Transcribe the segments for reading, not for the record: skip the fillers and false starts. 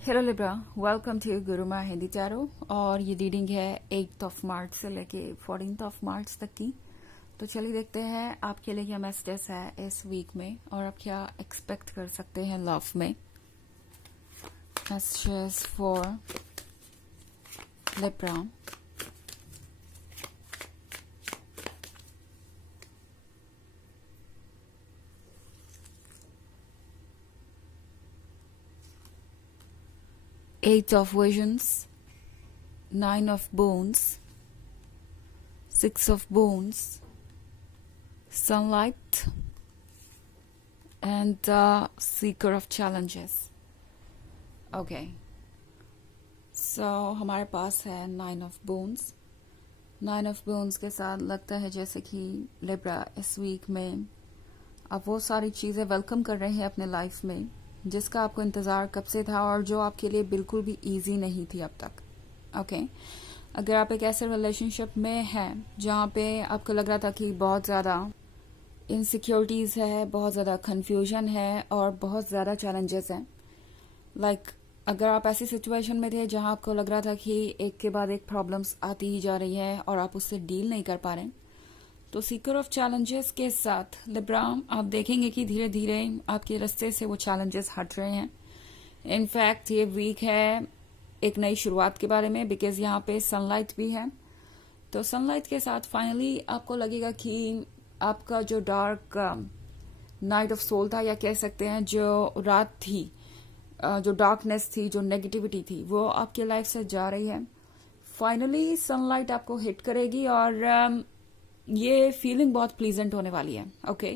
Hello Libra, welcome to Guruma Hindi tarot. और ये reading है 8 ऑफ मार्च से लेके 14 ऑफ मार्च तक की। तो चलिए देखते हैं आपके लिए क्या मैसेजेस है इस वीक में और आप क्या एक्सपेक्ट कर सकते हैं लव में। Messages for Libra. Eight of Visions, Nine of Bones, Six of Bones, Sunlight, and Seeker of Challenges. Okay. So हमारे पास है nine of bones. Nine of bones के साथ लगता है जैसे कि लिब्रा इस वीक में आप वो सारी चीज़ें वेलकम कर रहे हैं अपने लाइफ में जिसका आपको इंतज़ार कब से था और जो आपके लिए बिल्कुल भी इजी नहीं थी अब तक। ओके। अगर आप एक ऐसे रिलेशनशिप में हैं जहाँ पे आपको लग रहा था कि बहुत ज़्यादा इनसिक्योरिटीज़ है, बहुत ज़्यादा कन्फ्यूजन है और बहुत ज़्यादा चैलेंजेस हैं। अगर आप ऐसी सिचुएशन में थे जहाँ आपको लग रहा था कि एक के बाद एक प्रॉब्लम्स आती ही जा रही है और आप उससे डील नहीं कर पा रहे, तो सीकर ऑफ चैलेंजेस के साथ लिब्रा आप देखेंगे कि धीरे धीरे आपके रास्ते से वो चैलेंजेस हट रहे हैं। इनफैक्ट ये वीक है एक नई शुरुआत के बारे में, बिकॉज यहाँ पे सनलाइट भी है। तो सनलाइट के साथ फाइनली आपको लगेगा कि आपका जो डार्क नाइट ऑफ सोल था, या कह सकते हैं जो रात थी, जो डार्कनेस थी, जो नेगेटिविटी थी, वो आपकी लाइफ से जा रही है। फाइनली सनलाइट आपको हिट करेगी और ये फीलिंग बहुत प्लीजेंट होने वाली है। ओके।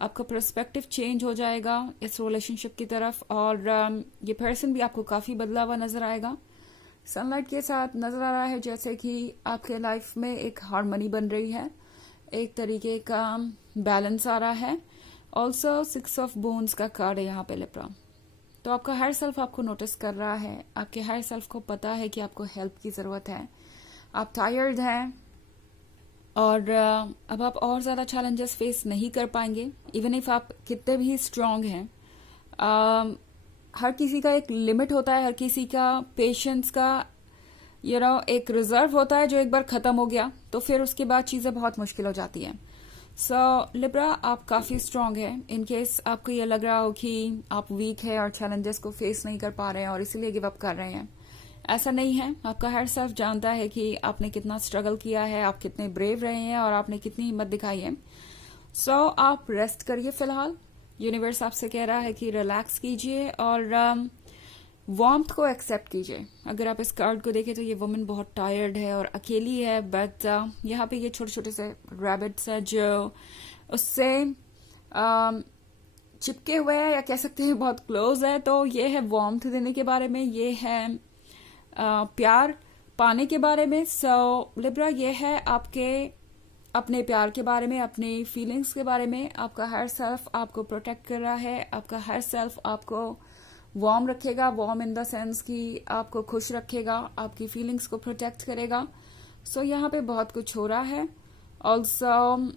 आपका पर्सपेक्टिव चेंज हो जाएगा इस रिलेशनशिप की तरफ और ये पर्सन भी आपको काफी बदला हुआ नजर आएगा। सनलाइट के साथ नजर आ रहा है जैसे कि आपके लाइफ में एक हार्मनी बन रही है, एक तरीके का बैलेंस आ रहा है। ऑल्सो सिक्स ऑफ बोन्स का कार्ड है यहाँ पे लिब्रा। तो आपका हायर सेल्फ आपको नोटिस कर रहा है, आपके हायर सेल्फ को पता है कि आपको हेल्प की जरूरत है, आप टायर्ड हैं और अब आप और ज़्यादा चैलेंजेस फेस नहीं कर पाएंगे। इवन इफ आप कितने भी स्ट्रांग हैं, हर किसी का एक लिमिट होता है, हर किसी का पेशेंस का एक रिजर्व होता है जो एक बार ख़त्म हो गया तो फिर उसके बाद चीज़ें बहुत मुश्किल हो जाती हैं। सो लिब्रा आप काफ़ी स्ट्रांग है। इन केस आपको ये लग रहा हो कि आप वीक है और चैलेंजेस को फेस नहीं कर पा रहे हैं और इसीलिए गिव अप कर रहे हैं, ऐसा नहीं है। आपका हर सेल्फ जानता है कि आपने कितना स्ट्रगल किया है, आप कितने ब्रेव रहे हैं और आपने कितनी हिम्मत दिखाई है। सो आप रेस्ट करिए फिलहाल। यूनिवर्स आपसे कह रहा है कि रिलैक्स कीजिए और वार्मथ को एक्सेप्ट कीजिए। अगर आप इस कार्ड को देखें तो ये वुमन बहुत टायर्ड है और अकेली है, बट यहाँ पे ये छोटे छोटे से रैबिट्स है जो उससे चिपके हुए हैं, या कह सकते हैं बहुत क्लोज है। तो ये है वार्मथ देने के बारे में, ये है प्यार पाने के बारे में। सो लिब्रा ये है आपके अपने प्यार के बारे में, अपनी फीलिंग्स के बारे में। आपका हर सेल्फ आपको प्रोटेक्ट कर रहा है, आपका हर सेल्फ आपको वार्म रखेगा। वार्म इन द सेंस कि आपको खुश रखेगा, आपकी फीलिंग्स को प्रोटेक्ट करेगा। सो यहाँ पे बहुत कुछ हो रहा है। ऑल्सो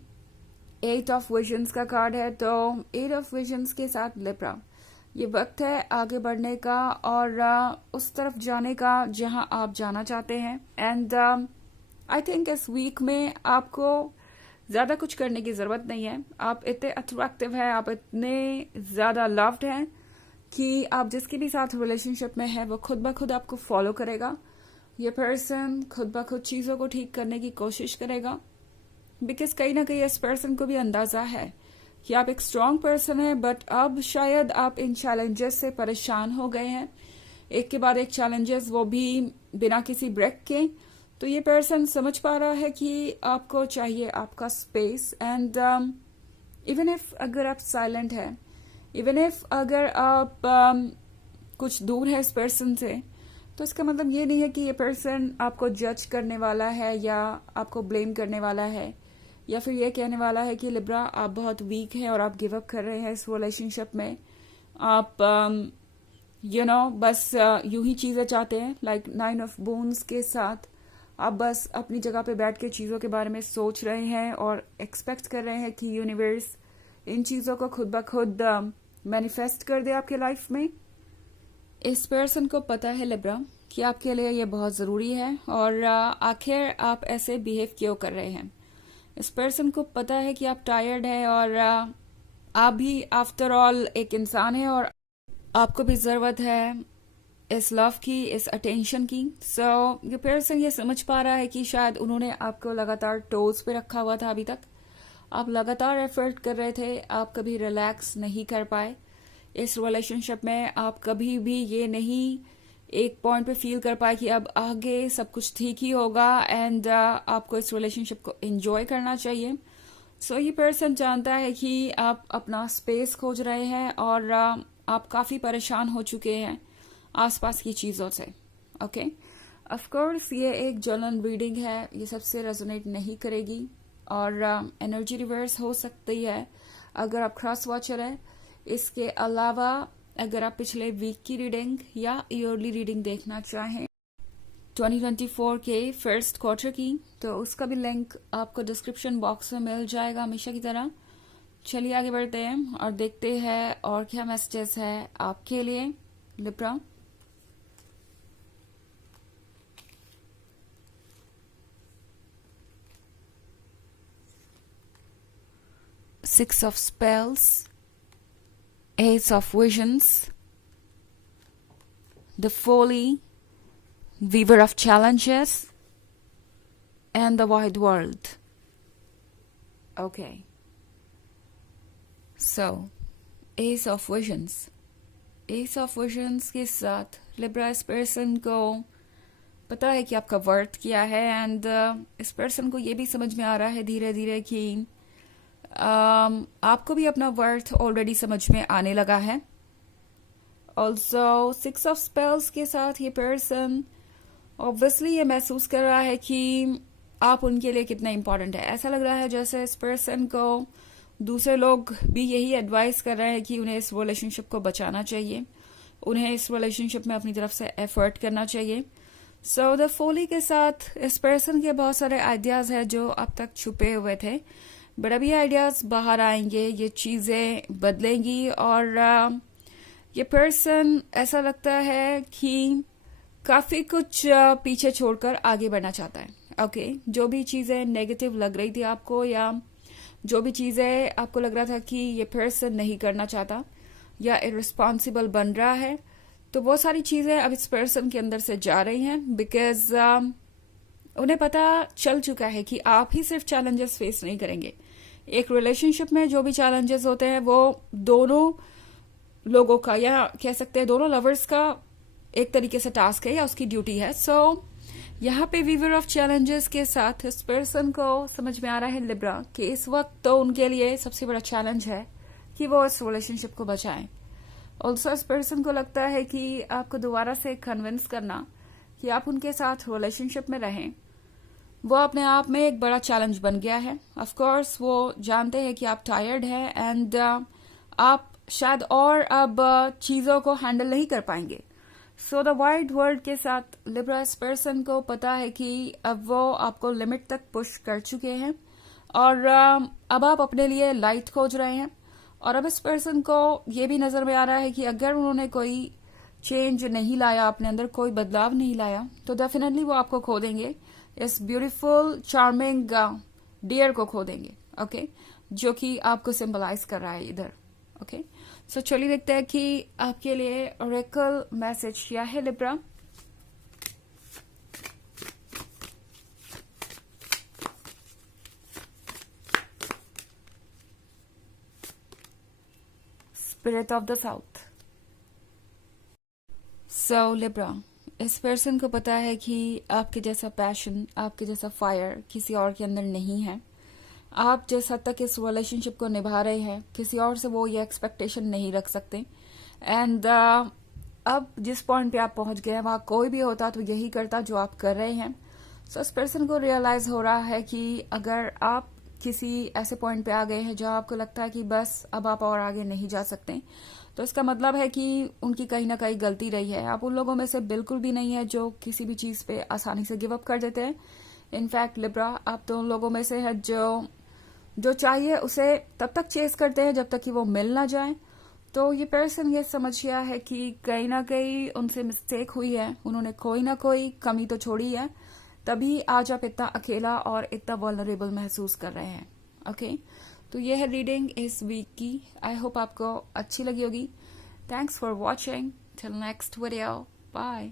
एट ऑफ विजन्स का कार्ड है, तो एट ऑफ विजन्स के साथ लिब्रा ये वक्त है आगे बढ़ने का और उस तरफ जाने का जहां आप जाना चाहते हैं। एंड आई थिंक इस वीक में आपको ज्यादा कुछ करने की जरूरत नहीं है। आप इतने अट्रैक्टिव हैं, आप इतने ज्यादा लव्ड हैं कि आप जिसके भी साथ रिलेशनशिप में है वो खुद ब खुद आपको फॉलो करेगा। ये पर्सन खुद ब खुद चीजों को ठीक करने की कोशिश करेगा, बिकॉज कहीं ना कहीं इस पर्सन को भी अंदाजा है कि आप एक स्ट्रांग पर्सन है, बट अब शायद आप इन चैलेंजेस से परेशान हो गए हैं, एक के बाद एक चैलेंजेस, वो भी बिना किसी ब्रेक के। तो ये पर्सन समझ पा रहा है कि आपको चाहिए आपका स्पेस। एंड इवन इफ अगर आप साइलेंट है, इवन इफ अगर आप कुछ दूर है इस पर्सन से, तो इसका मतलब ये नहीं है कि ये पर्सन आपको जज करने वाला है या आपको ब्लेम करने वाला है, या फिर ये कहने वाला है कि लिब्रा आप बहुत वीक हैं और आप गिव अप कर रहे हैं इस रिलेशनशिप में। आप बस यूं ही चीजें चाहते हैं। लाइक नाइन ऑफ बोन्स के साथ आप बस अपनी जगह पे बैठ के चीजों के बारे में सोच रहे हैं और एक्सपेक्ट कर रहे हैं कि यूनिवर्स इन चीजों को खुद ब खुद मैनिफेस्ट कर दे आपके लाइफ में। इस पर्सन को पता है लिब्रा कि आपके लिए ये बहुत ज़रूरी है और आखिर आप ऐसे बिहेव क्यों कर रहे हैं। इस पर्सन को पता है कि आप टायर्ड है और आप भी आफ्टर ऑल एक इंसान है और आपको भी ज़रूरत है इस लव की, इस अटेंशन की। सो ये पर्सन ये समझ पा रहा है कि शायद उन्होंने आपको लगातार टोज पे रखा हुआ था अभी तक। आप लगातार एफर्ट कर रहे थे, आप कभी रिलैक्स नहीं कर पाए इस रिलेशनशिप में। आप कभी भी ये नहीं एक पॉइंट पे फील कर पाए कि अब आगे सब कुछ ठीक ही होगा एंड आपको इस रिलेशनशिप को एंजॉय करना चाहिए। सो ये पर्सन जानता है कि आप अपना स्पेस खोज रहे हैं और आप काफ़ी परेशान हो चुके हैं आसपास की चीज़ों से। ओके, ऑफ कोर्स ये एक जनरल रीडिंग है, ये सबसे रेजोनेट नहीं करेगी और एनर्जी रिवर्स हो सकती है अगर आप क्रॉस वॉचर है। इसके अलावा अगर आप पिछले वीक की रीडिंग या ईयरली रीडिंग देखना चाहें 2024 के फर्स्ट क्वार्टर की, तो उसका भी लिंक आपको डिस्क्रिप्शन बॉक्स में मिल जाएगा हमेशा की तरह। चलिए आगे बढ़ते हैं और देखते हैं और क्या मैसेजेस है आपके लिए Libra. Six of Spells, Ace of Visions, the Folly, Weaver of Challenges, and the Wide World. Okay. So, Ace of Visions. Ace of Visions के साथ लिब्रा इस पर्सन को पता है कि आपका वर्थ क्या है एंड इस पर्सन को ये भी समझ में आ रहा है धीरे धीरे कि आपको भी अपना वर्थ ऑलरेडी समझ में आने लगा है। ऑल्सो 6 ऑफ स्पेल्स के साथ ये पर्सन ऑब्वियसली ये महसूस कर रहा है कि आप उनके लिए कितना इम्पोर्टेंट है। ऐसा लग रहा है जैसे इस पर्सन को दूसरे लोग भी यही एडवाइस कर रहे हैं कि उन्हें इस रिलेशनशिप को बचाना चाहिए, उन्हें इस रिलेशनशिप में अपनी तरफ से एफर्ट करना चाहिए। सो द फोली के साथ इस पर्सन के बहुत सारे आइडियाज हैं जो अब तक छुपे हुए थे, बट अभी आइडियाज बाहर आएंगे, ये चीजें बदलेंगी और ये पर्सन ऐसा लगता है कि काफी कुछ पीछे छोड़कर आगे बढ़ना चाहता है। ओके, जो भी चीजें नेगेटिव लग रही थी आपको या जो भी चीजें आपको लग रहा था कि ये पर्सन नहीं करना चाहता या इररिस्पॉन्सिबल बन रहा है, तो वो सारी चीजें अब इस पर्सन के अंदर से जा रही हैं बिकॉज उन्हें पता चल चुका है कि आप ही सिर्फ चैलेंजेस फेस नहीं करेंगे। एक रिलेशनशिप में जो भी चैलेंजेस होते हैं वो दोनों लोगों का या कह सकते हैं दोनों लवर्स का एक तरीके से टास्क है या उसकी ड्यूटी है। सो यहाँ पे वीवर ऑफ चैलेंजेस के साथ इस पर्सन को समझ में आ रहा है लिब्रा कि इस वक्त तो उनके लिए सबसे बड़ा चैलेंज है कि वो इस रिलेशनशिप को बचाएं। ऑल्सो इस पर्सन को लगता है कि आपको दोबारा से कन्विंस करना कि आप उनके साथ रिलेशनशिप में रहें वो अपने आप में एक बड़ा चैलेंज बन गया है। ऑफ कोर्स वो जानते हैं कि आप टायर्ड हैं एंड आप शायद और अब चीजों को हैंडल नहीं कर पाएंगे। सो द वाइड वर्ल्ड के साथ लिब्रा इस पर्सन को पता है कि अब वो आपको लिमिट तक पुश कर चुके हैं और अब आप अपने लिए लाइट खोज रहे हैं। और अब इस पर्सन को ये भी नजर में आ रहा है कि अगर उन्होंने कोई चेंज नहीं लाया, अपने अंदर कोई बदलाव नहीं लाया, तो डेफिनेटली वो आपको खो देंगे, इस ब्यूटीफुल चार्मिंग डियर को खो देंगे। ओके, जो कि आपको सिंबलाइज कर रहा है इधर। ओके, सो चलिए देखते हैं कि आपके लिए ओरेकल मैसेज क्या है Libra. Spirit of the south. So Libra इस पर्सन को पता है कि आपके जैसा पैशन, आपके जैसा फायर किसी और के अंदर नहीं है। आप जिस हद तक इस रिलेशनशिप को निभा रहे हैं किसी और से वो ये एक्सपेक्टेशन नहीं रख सकते एंड अब जिस पॉइंट पे आप पहुंच गए हैं वहां कोई भी होता तो यही करता जो आप कर रहे हैं। सो इस पर्सन को रियलाइज हो रहा है कि अगर आप किसी ऐसे पॉइंट पे आ गए हैं जहां आपको लगता है कि बस अब आप और आगे नहीं जा सकते, तो इसका मतलब है कि उनकी कहीं ना कहीं गलती रही है। आप उन लोगों में से बिल्कुल भी नहीं है जो किसी भी चीज पे आसानी से गिव अप कर देते हैं। इनफैक्ट लिब्रा आप तो उन लोगों में से है जो चाहिए उसे तब तक चेस करते हैं जब तक कि वो मिल ना जाए। तो ये पर्सन ये समझ गया है कि कहीं ना कहीं उनसे मिस्टेक हुई है, उन्होंने कोई ना कोई कमी तो छोड़ी है, तभी आज आप इतना अकेला और इतना वल्नरेबल महसूस कर रहे हैं। ओके, तो ये है रीडिंग इस वीक की। आई होप आपको अच्छी लगी होगी। Thanks for watching. Till next video, bye.